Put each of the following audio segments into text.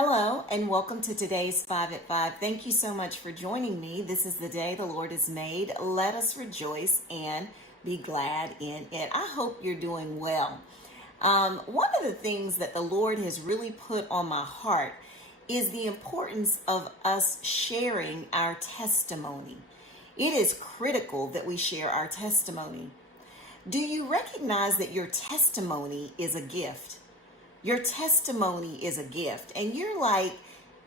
Hello and welcome to today's 5 at 5. Thank you so much for joining me. This is the day the Lord has made. Let us rejoice and be glad in it. I hope you're doing well. One of the things that the Lord has really put on my heart is the importance of us sharing our testimony. It is critical that we share our testimony. Do you recognize that your testimony is a gift? Your testimony is a gift. And you're like,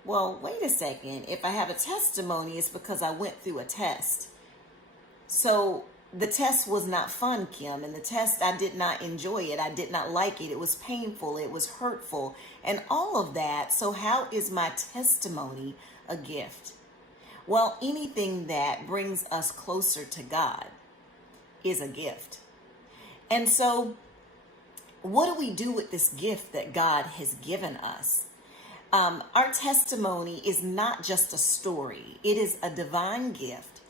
well, wait a second. If I have a testimony, it's because I went through a test. So the test was not fun, Kim. And the test, I did not enjoy it. I did not like it. It was painful. It was hurtful and all of that. So how is my testimony a gift? Well, anything that brings us closer to God is a gift. And so what do we do with this gift that God has given us? Our testimony is not just a story. It is a divine gift,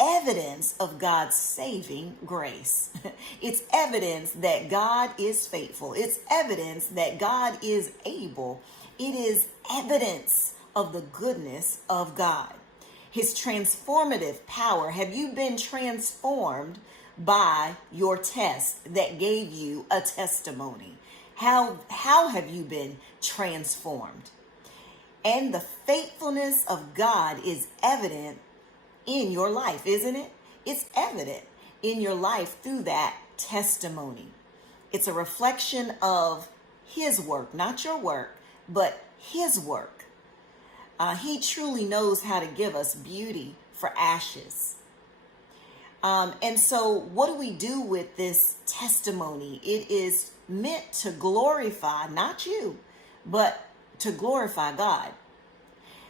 evidence of God's saving grace. It's evidence that God is faithful. It's evidence that God is able. It is evidence of the goodness of God, His transformative power. Have you been transformed by your test that gave you a testimony? How have you been transformed? And the faithfulness of God is evident in your life, isn't it? It's evident in your life through that testimony. It's a reflection of His work, not your work, but His work. He truly knows how to give us beauty for ashes. And so what do we do with this testimony? It is meant to glorify, not you, but to glorify God.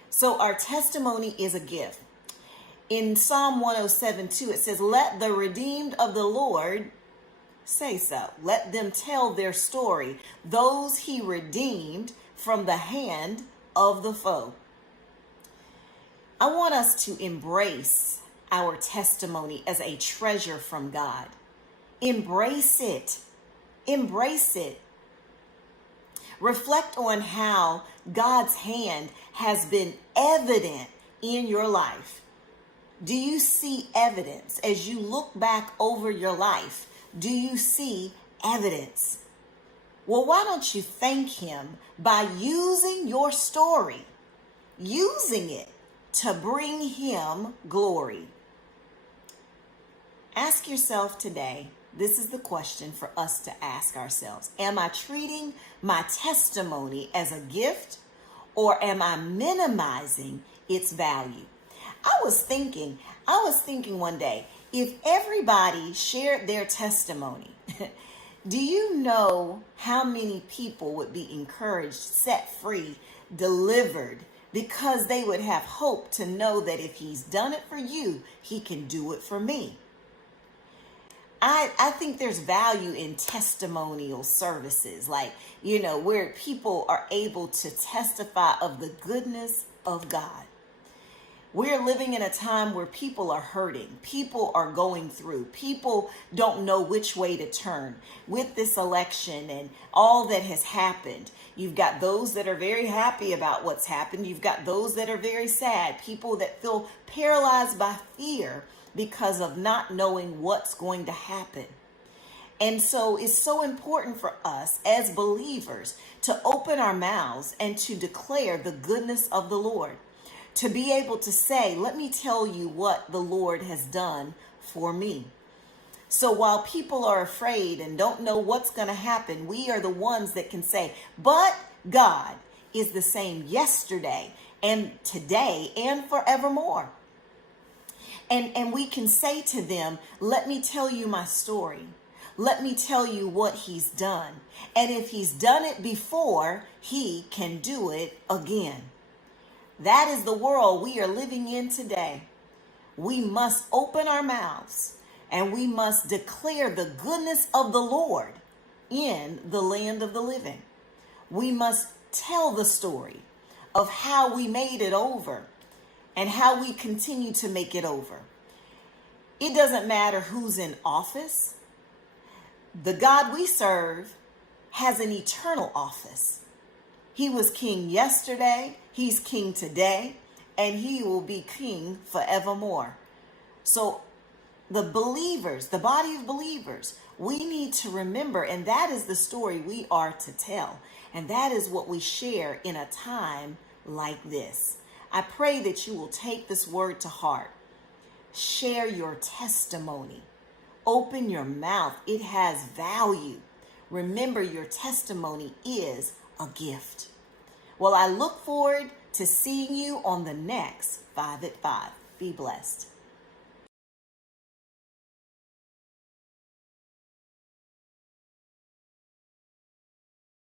So our testimony is a gift. In Psalm 107:2, it says, "Let the redeemed of the Lord say so. Let them tell their story, those He redeemed from the hand of the foe." I want us to embrace our testimony as a treasure from God. Embrace it. Embrace it. Reflect on how God's hand has been evident in your life. Do you see evidence as you look back over your life? Do you see evidence? Well, why don't you thank Him by using your story, using it to bring Him glory? Ask yourself today, this is the question for us to ask ourselves. Am I treating my testimony as a gift, or am I minimizing its value? I was thinking one day, if everybody shared their testimony, do you know how many people would be encouraged, set free, delivered, because they would have hope to know that if He's done it for you, He can do it for me? I think there's value in testimonial services, like, where people are able to testify of the goodness of God. We're living in a time where people are hurting. People are going through. People don't know which way to turn. With this election and all that has happened, you've got those that are very happy about what's happened. You've got those that are very sad. People that feel paralyzed by fear because of not knowing what's going to happen. And so it's so important for us as believers to open our mouths and to declare the goodness of the Lord. To be able to say, let me tell you what the Lord has done for me. So while people are afraid and don't know what's going to happen, we are the ones that can say, but God is the same yesterday and today and forevermore. And we can say to them, let me tell you my story. Let me tell you what He's done. And if He's done it before, He can do it again. That is the world we are living in today. We must open our mouths and we must declare the goodness of the Lord in the land of the living. We must tell the story of how we made it over and how we continue to make it over. It doesn't matter who's in office. The God we serve has an eternal office. He was king yesterday, he's king today, and he will be king forevermore. So the believers, the body of believers, we need to remember, and that is the story we are to tell. And that is what we share in a time like this. I pray that you will take this word to heart. Share your testimony. Open your mouth. It has value. Remember, your testimony is a gift. Well, I look forward to seeing you on the next 5 at 5. Be blessed.